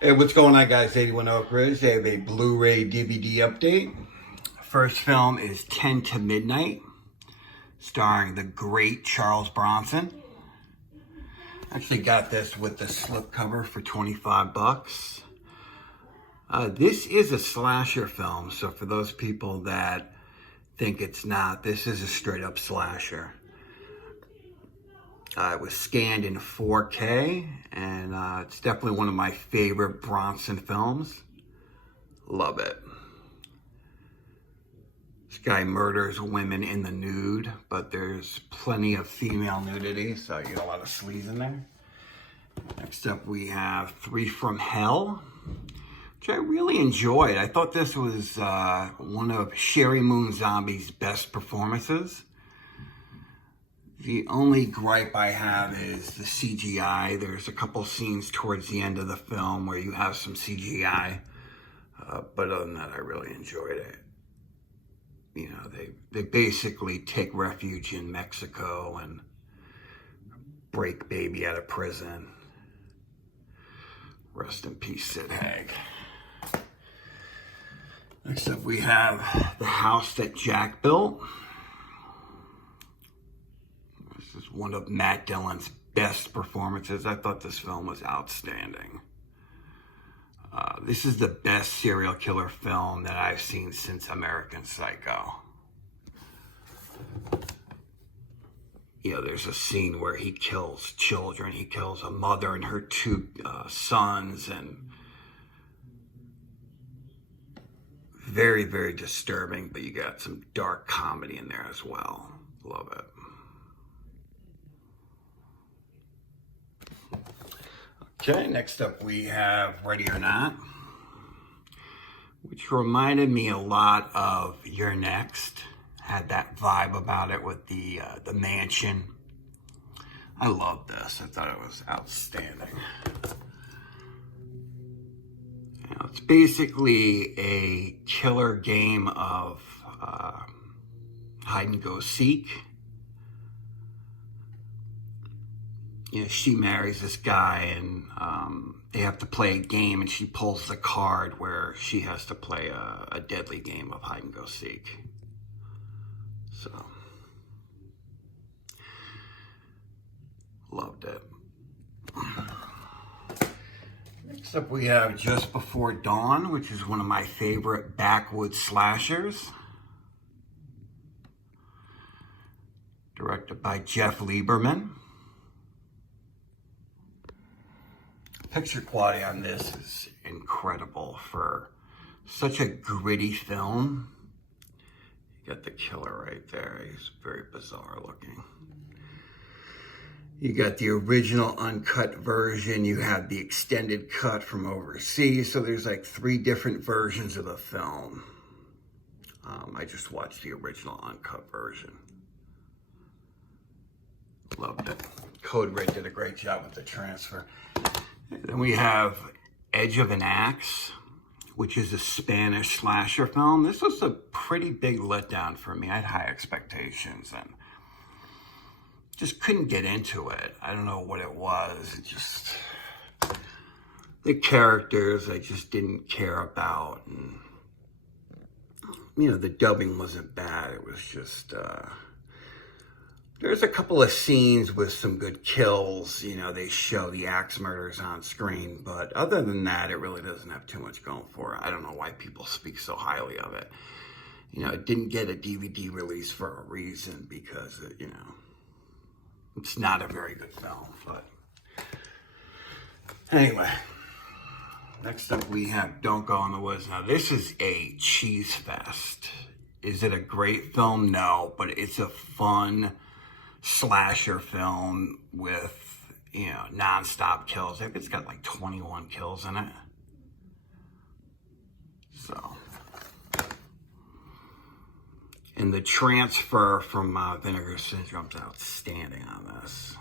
Hey, what's going on, guys? 81 Oak Ridge. They have a Blu Ray DVD update. First film is 10 to Midnight, starring the great Charles Bronson. Actually got this with the slipcover for 25 bucks. This is a slasher film, so for those people that think it's not, this is a straight up slasher. It was scanned in 4K, and it's definitely one of my favorite Bronson films. Love it. This guy murders women in the nude, but there's plenty of female nudity, so you get a lot of sleaze in there. Next up, we have Three from Hell, which I really enjoyed. I thought this was one of Sherry Moon Zombie's best performances. The only gripe I have is the CGI. There's a couple scenes towards the end of the film where you have some CGI. But other than that, I really enjoyed it. You know, they basically take refuge in Mexico and break baby out of prison. Rest in peace, Sid Haig. Next up, we have The House That Jack Built. This is one of Matt Dillon's best performances. I thought this film was outstanding. This is the best serial killer film that I've seen since American Psycho. You know, there's a scene where he kills children. He kills a mother and her two sons, and very, very disturbing, but you got some dark comedy in there as well. Love it. Okay, next up we have Ready or Not, which reminded me a lot of You're Next. Had that vibe about it with the mansion. I love this. I thought it was outstanding. You know, it's basically a killer game of hide and go seek. You know, she marries this guy, and they have to play a game, and she pulls the card where she has to play a deadly game of hide and go seek. So, loved it. Next up, we have Just Before Dawn, which is one of my favorite backwoods slashers. Directed by Jeff Lieberman. Picture quality on this is incredible for such a gritty film. You got the killer right there. He's very bizarre looking. You got the original uncut version. You have the extended cut from overseas. So there's like 3 different versions of the film. I just watched the original uncut version. Loved it. Code Red did a great job with the transfer. Then we have Edge of an Axe, which is a Spanish slasher film. This was a pretty big letdown for me. I had high expectations and just couldn't get into it. I don't know what it was. It just, the characters I just didn't care about. And, you know, the dubbing wasn't bad. It was just, there's a couple of scenes with some good kills. You know, they show the axe murders on screen. But other than that, it really doesn't have too much going for it. I don't know why people speak so highly of it. You know, it didn't get a DVD release for a reason because, you know, it's not a very good film. But anyway, next up we have Don't Go in the Woods. Now, this is a cheese fest. Is it a great film? No, but it's a fun slasher film with, you know, non-stop kills. I think it's got like 21 kills in it. So, and the transfer from Vinegar Syndrome's outstanding on this.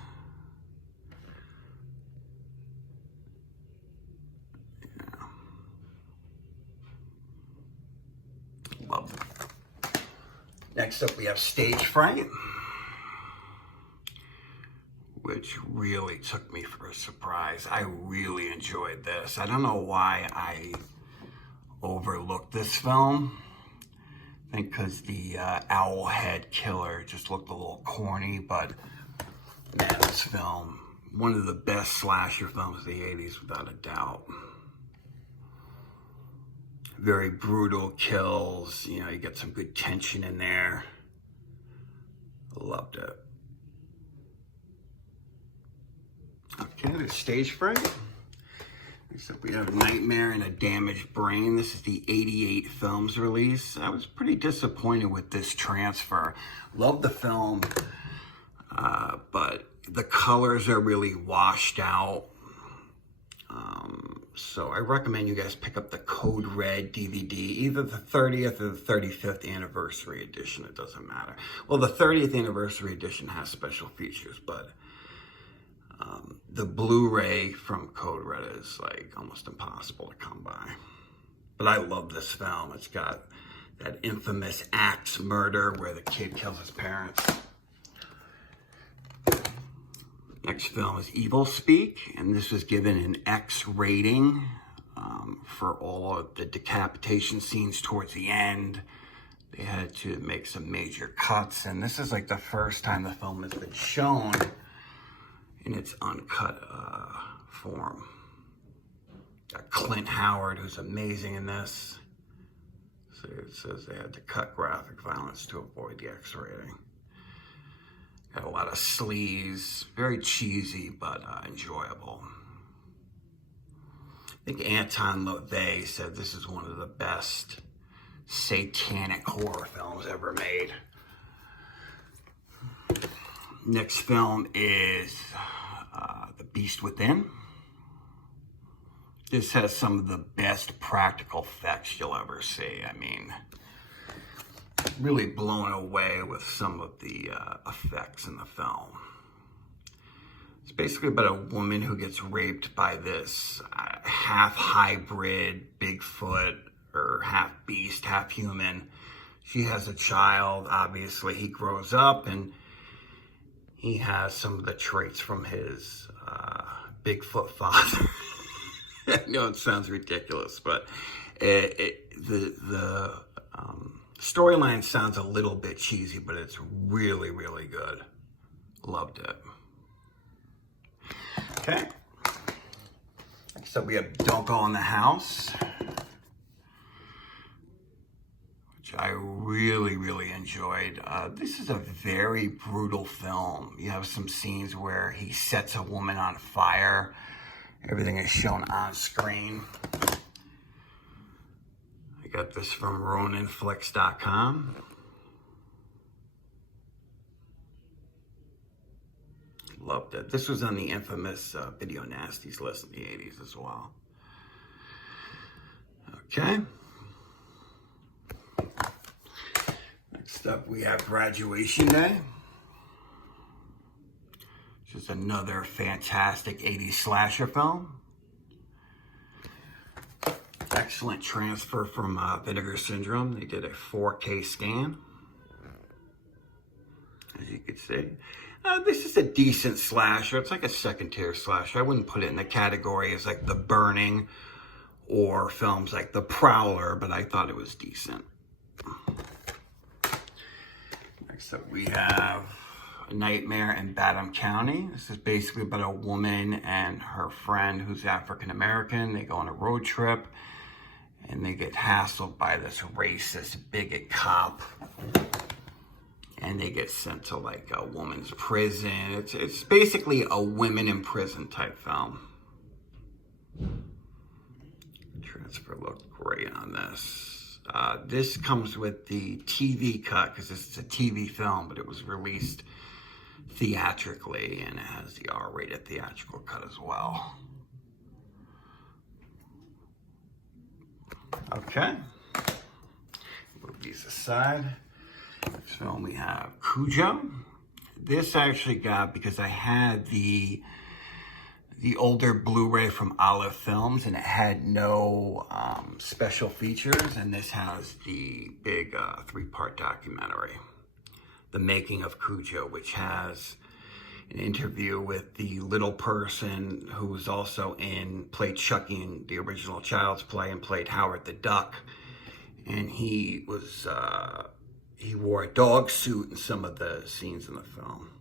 Yeah. Love it. Next up we have Stagefright, which which really took me for a surprise. I really enjoyed this. I don't know why I overlooked this film. I think because the owl head killer just looked a little corny, but man, this film, one of the best slasher films of the 80s, without a doubt. Very brutal kills, you know, you get some good tension in there. Loved it. Okay, there's Stagefright. Next up we have Nightmare and a Damaged Brain. This is the 88 films release. I was pretty disappointed with this transfer. Love the film, but the colors are really washed out. So I recommend you guys pick up the Code Red DVD, either the 30th or the 35th anniversary edition. It doesn't matter. Well, the 30th anniversary edition has special features, but the Blu Ray from Code Red is like almost impossible to come by. But I love this film. It's got that infamous axe murder where the kid kills his parents. Next film is Evilspeak, and this was given an X rating for all of the decapitation scenes towards the end. They had to make some major cuts, and this is like the first time the film has been shown in its uncut form. Got Clint Howard, who's amazing in this. So it says they had to cut graphic violence to avoid the X rating. Got a lot of sleaze, very cheesy, but enjoyable. I think Anton LaVey said this is one of the best satanic horror films ever made. Next film is The Beast Within. This has some of the best practical effects you'll ever see. I mean, really blown away with some of the effects in the film. It's basically about a woman who gets raped by this half hybrid Bigfoot, or half beast, half human. She has a child, obviously. He grows up and he has some of the traits from his Bigfoot father. I know it sounds ridiculous, but the storyline sounds a little bit cheesy, but it's really, really good. Loved it. Okay. Next up we have Don't Go in the House, which I really, really enjoyed. This is a very brutal film. You have some scenes where he sets a woman on fire. Everything is shown on screen. I got this from RoninFlix.com. Loved it. This was on the infamous Video Nasties list in the 80s as well. Okay. Next up, we have Graduation Day, which is another fantastic 80s slasher film. Excellent transfer from Vinegar Syndrome. They did a 4K scan, as you can see. This is a decent slasher. It's like a second-tier slasher. I wouldn't put it in the category as like The Burning or films like The Prowler, but I thought it was decent. Next up, we have Nightmare in Badham County. This is basically about a woman and her friend who's African-American. They go on a road trip and they get hassled by this racist bigot cop. And they get sent to like a woman's prison. It's basically a women in prison type film. Transfer looked great on this. This comes with the TV cut because this is a TV film, but it was released theatrically and it has the R-rated theatrical cut as well. Okay. Move these aside. Next film we have Cujo. This I actually got because I had the older Blu Ray from Olive Films and it had no special features, and this has the big 3-part documentary, The Making of Cujo, which has an interview with the little person who was also played Chucky in the original Child's Play and played Howard the Duck. And he wore a dog suit in some of the scenes in the film.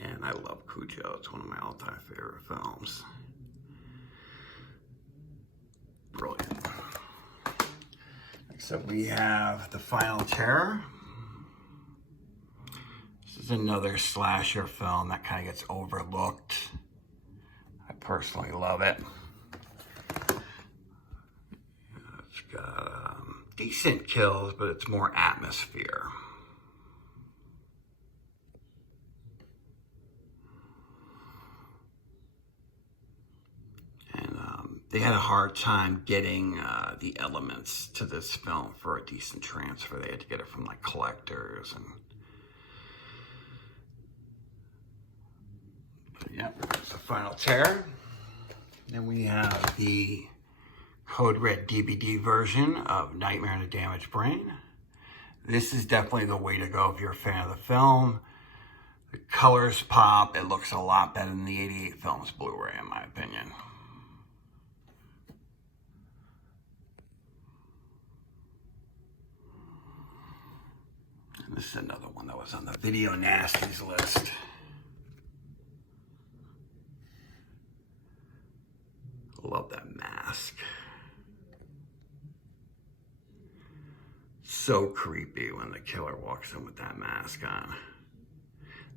And I love Cujo. It's one of my all-time favorite films. Brilliant. Next up we have The Final Terror. This is another slasher film that kind of gets overlooked. I personally love it. It's got decent kills, but it's more atmosphere. They had a hard time getting the elements to this film for a decent transfer. They had to get it from like collectors and. But yeah, there's The Final Terror. Then we have the Code Red DVD version of Nightmare on a Damaged Brain. This is definitely the way to go if you're a fan of the film. The colors pop. It looks a lot better than the '88 film's Blu Ray, in my opinion. This is another one that was on the Video Nasties list. Love that mask. So creepy when the killer walks in with that mask on.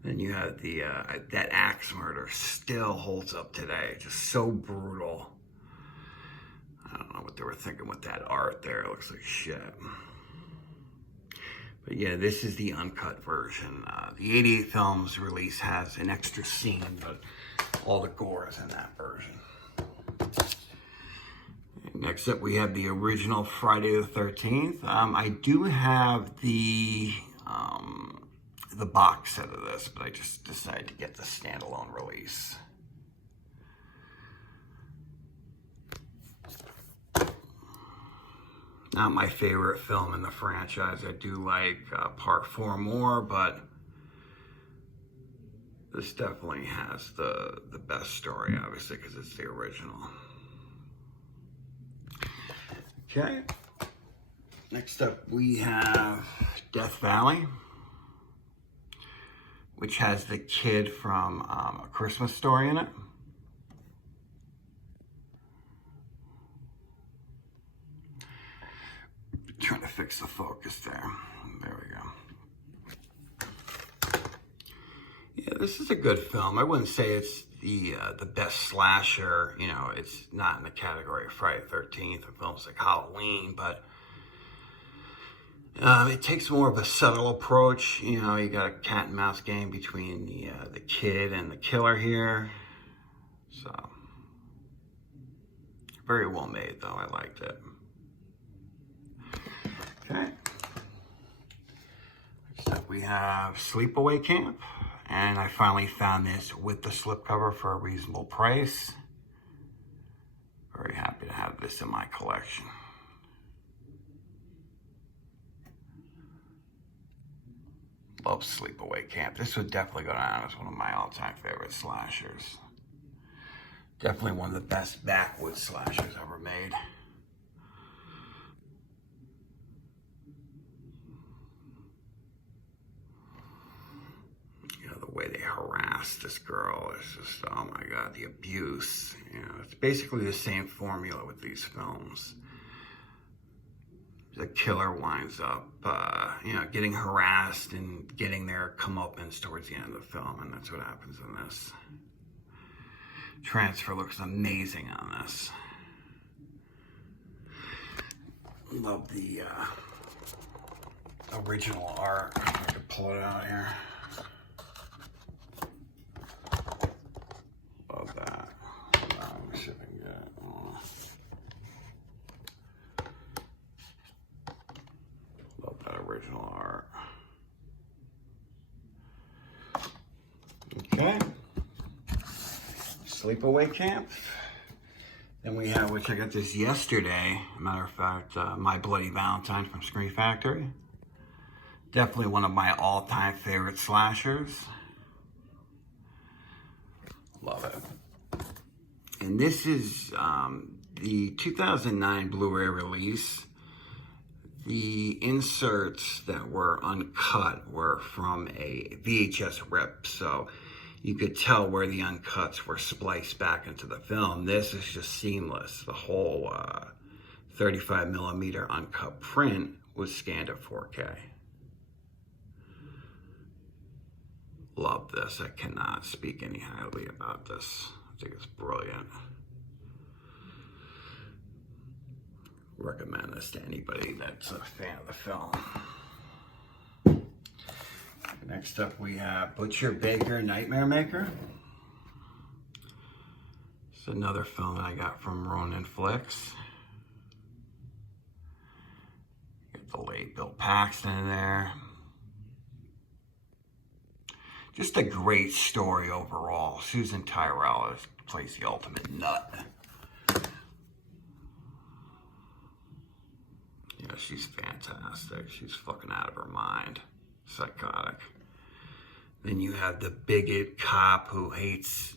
Then you have the that axe murder still holds up today. Just so brutal. I don't know what they were thinking with that art there. It looks like shit. But yeah, this is the uncut version. The '88 film's release has an extra scene, but all the gore is in that version. And next up, we have the original Friday the 13th. I do have the box set of this, but I just decided to get the standalone release. Not my favorite film in the franchise. I do like part 4 more, but this definitely has the best story, obviously, because it's the original. Okay. Next up, we have Death Valley, which has the kid from A Christmas Story in it. Trying to fix the focus there. There we go. Yeah, this is a good film. I wouldn't say it's the best slasher. You know, it's not in the category of Friday the 13th or films like Halloween, but it takes more of a subtle approach. You know, you got a cat and mouse game between the kid and the killer here. So, very well made though. I liked it. Okay. Next up we have Sleepaway Camp, and I finally found this with the slipcover for a reasonable price. Very happy to have this in my collection. Love Sleepaway Camp. This would definitely go down as one of my all-time favorite slashers. Definitely one of the best backwoods slashers ever made. The way they harass this girl is just, oh my God, the abuse. You know, it's basically the same formula with these films. The killer winds up, you know, getting harassed and getting their comeuppance towards the end of the film, and that's what happens in this. Transfer looks amazing on this. Love the original art. I can pull it out here. Love that. Let me see if I can get it. Love that original art. Okay. Sleepaway Camp. Then we have, which I got this yesterday, matter of fact, My Bloody Valentine from Scream Factory. Definitely one of my all-time favorite slashers. Love it. And this is the 2009 Blu Ray release. The inserts that were uncut were from a VHS rip, so you could tell where the uncuts were spliced back into the film. This is just seamless. The whole 35 millimeter uncut print was scanned at 4K. Love this. I cannot speak any highly about this. I think it's brilliant. Recommend this to anybody that's a fan of the film. Next up we have Butcher, Baker, Nightmare Maker. It's another film that I got from Ronin Flicks. Get the late Bill Paxton in there. Just a great story overall. Susan Tyrell plays the ultimate nut. Yeah, she's fantastic. She's fucking out of her mind. Psychotic. Then you have the bigot cop who hates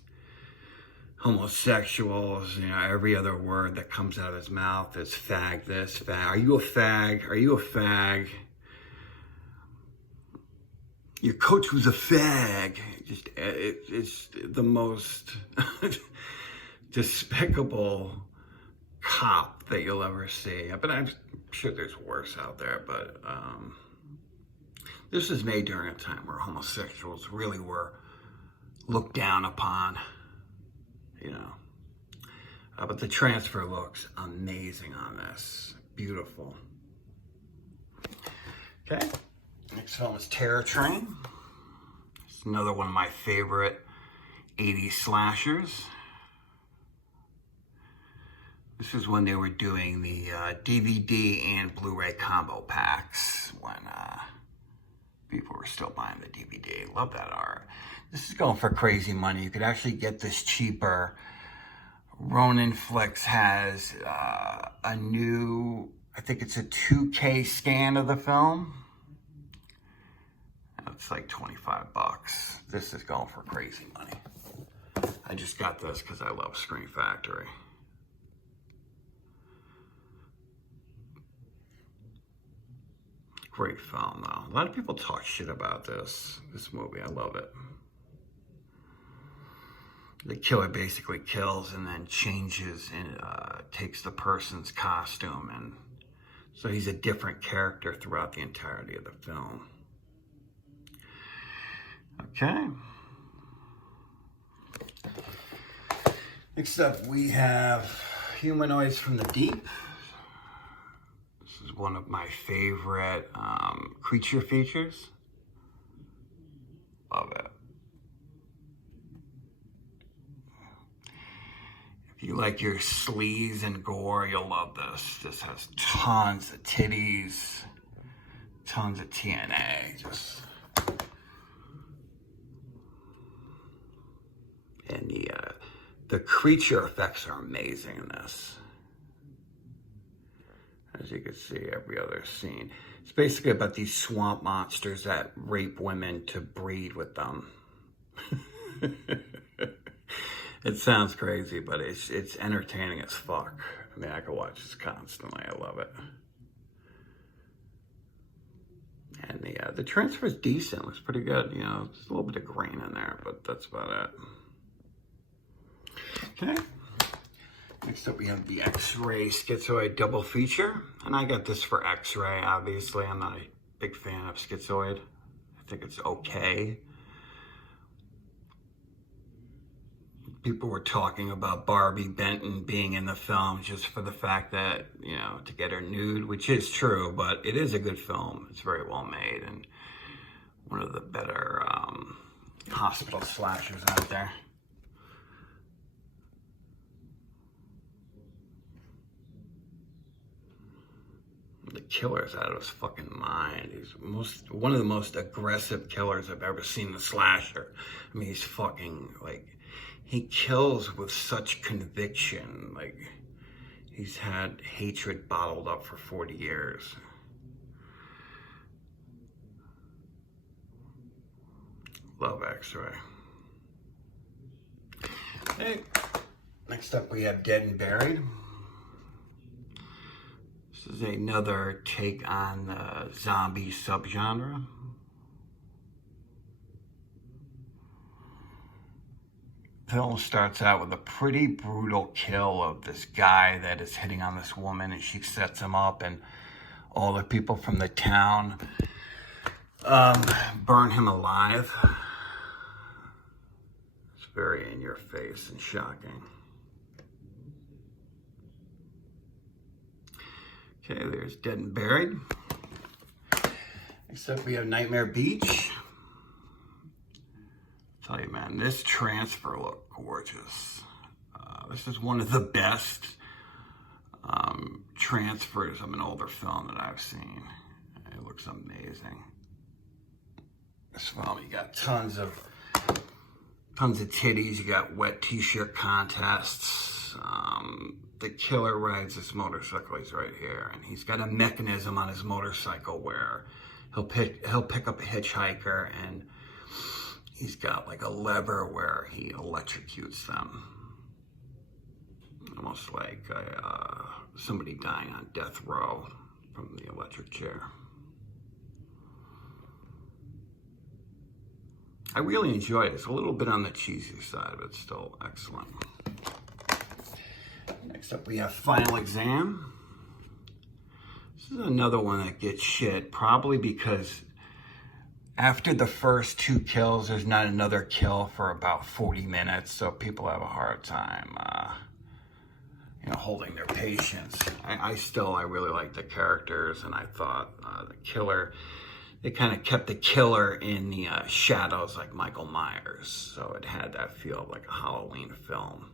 homosexuals. You know, every other word that comes out of his mouth is fag this, fag. Are you a fag? Are you a fag? Your coach was a fag. It's the most despicable cop that you'll ever see. But I'm sure there's worse out there. But this was made during a time where homosexuals really were looked down upon, you know. But the transfer looks amazing on this. Beautiful. Okay. Next film is Terror Train. It's another one of my favorite 80s slashers. This is when they were doing the DVD and Blu Ray combo packs when people were still buying the DVD. Love that art. This is going for crazy money. You could actually get this cheaper. Ronin Flicks has a new, I think it's a 2K scan of the film. It's like 25 bucks. This is going for crazy money. I just got this because I love Scream Factory. Great film though. A lot of people talk shit about this movie. I love it. The killer basically kills and then changes and takes the person's costume, and so he's a different character throughout the entirety of the film. Okay. Next up, we have Humanoids from the Deep. This is one of my favorite creature features. Love it. If you like your sleaze and gore, you'll love this. This has tons of titties, tons of TNA, just... And the creature effects are amazing in this. As you can see, every other scene. It's basically about these swamp monsters that rape women to breed with them. It sounds crazy, but it's entertaining as fuck. I mean, I could watch this constantly. I love it. And the transfer is decent. Looks pretty good. You know, there's a little bit of grain in there, but that's about it. Okay, next up we have the X-Ray Schizoid double feature, and I got this for X-Ray. Obviously, I'm not a big fan of Schizoid. I think it's okay. People were talking about Barbie Benton being in the film just for the fact that, you know, to get her nude, which is true, but it is a good film. It's very well made and one of the better hospital slashers out there. The killer's out of his fucking mind. He's one of the most aggressive killers I've ever seen in a slasher. I mean, he's fucking, like, he kills with such conviction. Like, he's had hatred bottled up for 40 years. Love X-Ray. Okay. Next up we have Dead and Buried. This is another take on the zombie subgenre. Film starts out with a pretty brutal kill of this guy that is hitting on this woman, and she sets him up, and all the people from the town burn him alive. It's very in your face and shocking. Okay, there's Dead and Buried. Next up we have Nightmare Beach. Tell you, man, this transfer looked gorgeous. This is one of the best transfers of an older film that I've seen. It looks amazing. This film, you got tons of titties. You got wet t-shirt contests. The killer rides his motorcycle. He's right here, and he's got a mechanism on his motorcycle where he'll pick up a hitchhiker, and he's got like a lever where he electrocutes them. Almost like somebody dying on death row from the electric chair. I really enjoyed it. It's a little bit on the cheesy side, but still excellent. Next up we have Final Exam. This is another one that gets shit, probably because after the first 2 kills, there's not another kill for about 40 minutes, so people have a hard time, holding their patience. I really like the characters, and I thought the killer, they kind of kept the killer in the shadows like Michael Myers, so it had that feel of like a Halloween film.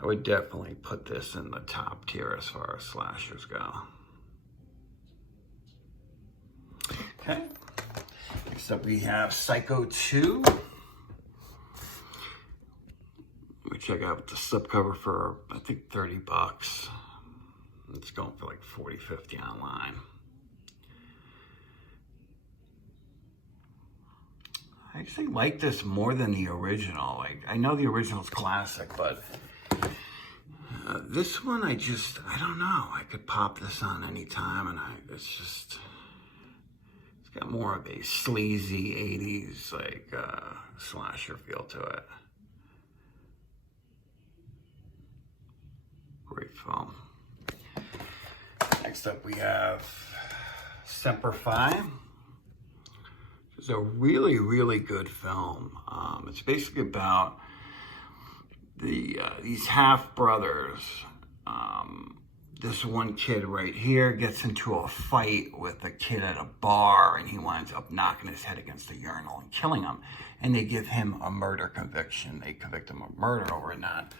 I would definitely put this in the top tier as far as slashers go. Okay. Next up we have Psycho 2. We check out the slipcover for, I think, $30. It's going for like $40, $50 online. I actually like this more than the original. Like, I know the original's classic, but this one I don't know. I could pop this on anytime, and it's got more of a sleazy 80s like slasher feel to it. Great film. Next up we have Semper Fi. It's a really, really good film. It's basically about these half brothers. This one kid right here gets into a fight with a kid at a bar, and he winds up knocking his head against the urinal and killing him. And they give him a murder conviction. They convict him of murder over not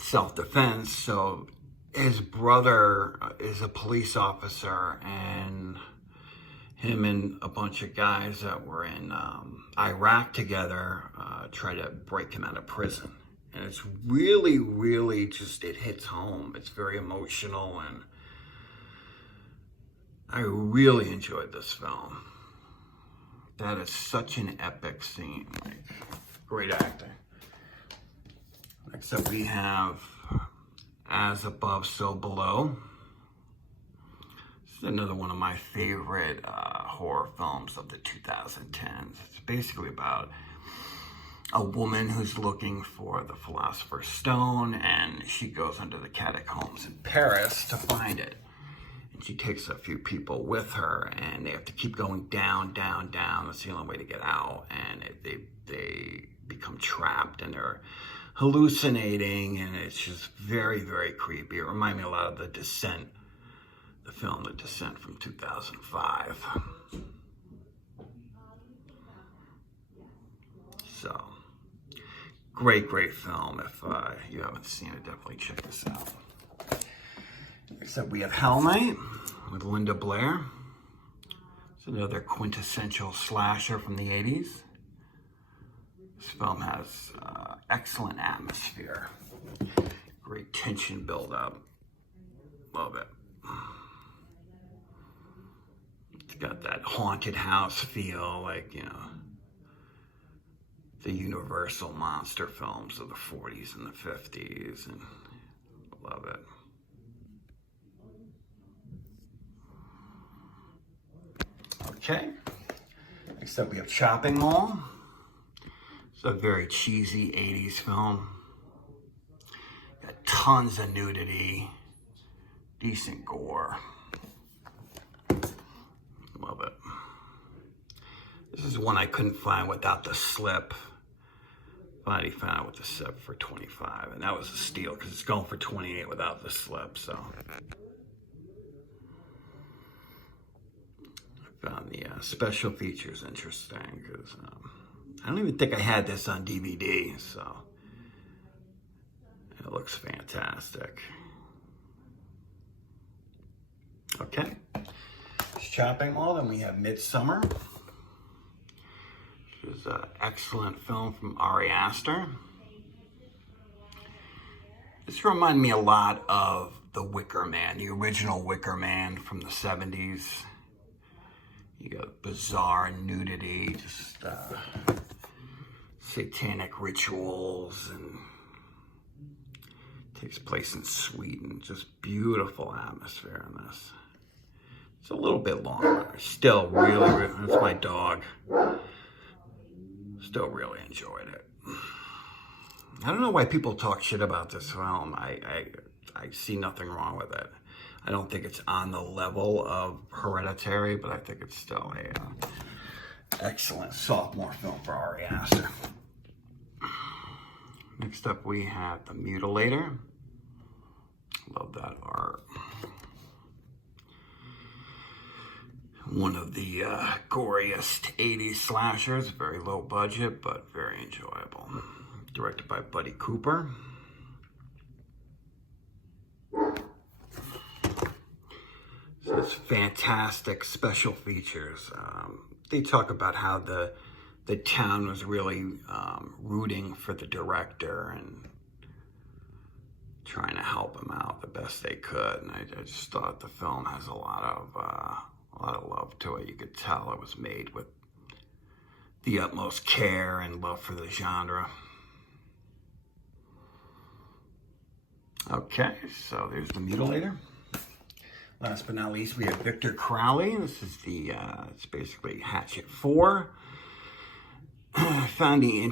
self-defense. So his brother is a police officer, and him and a bunch of guys that were in Iraq together try to break him out of prison. And it's really, really it hits home. It's very emotional, and I really enjoyed this film. That is such an epic scene. Like, great acting. Next up we have As Above, So Below. This is another one of my favorite horror films of the 2010s. It's basically about a woman who's looking for the Philosopher's Stone, and she goes under the catacombs in Paris to find it. And she takes a few people with her, and they have to keep going down, down, down. That's the only way to get out. And they become trapped, and they're hallucinating, and it's just very, very creepy. It reminded me a lot of The Descent, the film The Descent from 2005. So, great film. If you haven't seen it, definitely check this out. Next up, we have Hell Night with Linda Blair. It's another quintessential slasher from the 80s. This film has excellent atmosphere, great tension build-up. Love it. It's got that haunted house feel, like, you know, the Universal monster films of the 40s and the 50s, and I love it. Okay, next up we have Chopping Mall. It's a very cheesy 80s film. Got tons of nudity, decent gore. Love it. This is one I couldn't find without the slip. Finally found it with the slip for $25, and that was a steal because it's going for $28 without the slip. So I found the special features interesting because I don't even think I had this on DVD, so it looks fantastic. Okay, it's Chopping Mall. Then we have Midsommer. This is an excellent film from Ari Aster. This reminded me a lot of The Wicker Man, the original Wicker Man from the 70s. You got bizarre nudity, just satanic rituals, and takes place in Sweden. Just beautiful atmosphere in this. It's a little bit longer. Still really, that's my dog. Still really enjoyed it. I don't know why people talk shit about this film. I see nothing wrong with it. I don't think it's on the level of Hereditary, but I think it's still a excellent sophomore film for Ari Aster. Next up we have The Mutilator. Love that art. One of the goriest 80s slashers, very low budget, but very enjoyable. Directed by Buddy Cooper. So it's fantastic special features. They talk about how the town was really rooting for the director and trying to help him out the best they could. And I just thought the film has a lot of love to it. You could tell it was made with the utmost care and love for the genre. Okay, so there's The Mutilator. Last but not least, we have Victor Crowley. This is it's basically Hatchet 4. I found the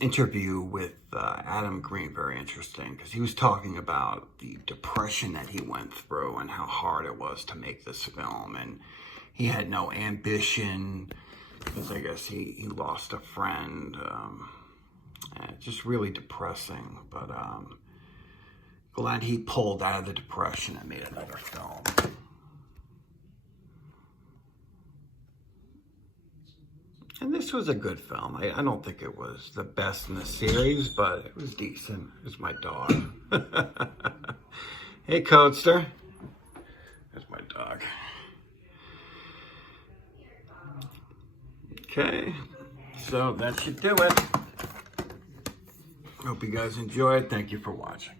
interview with Adam Green very interesting because he was talking about the depression that he went through and how hard it was to make this film, and he had no ambition because I guess he lost a friend. Just really depressing, but glad he pulled out of the depression and made another film. And this was a good film. I don't think it was the best in the series, but it was decent. It was my dog. Hey, Codester. There's my dog. Okay, so that should do it. Hope you guys enjoyed. Thank you for watching.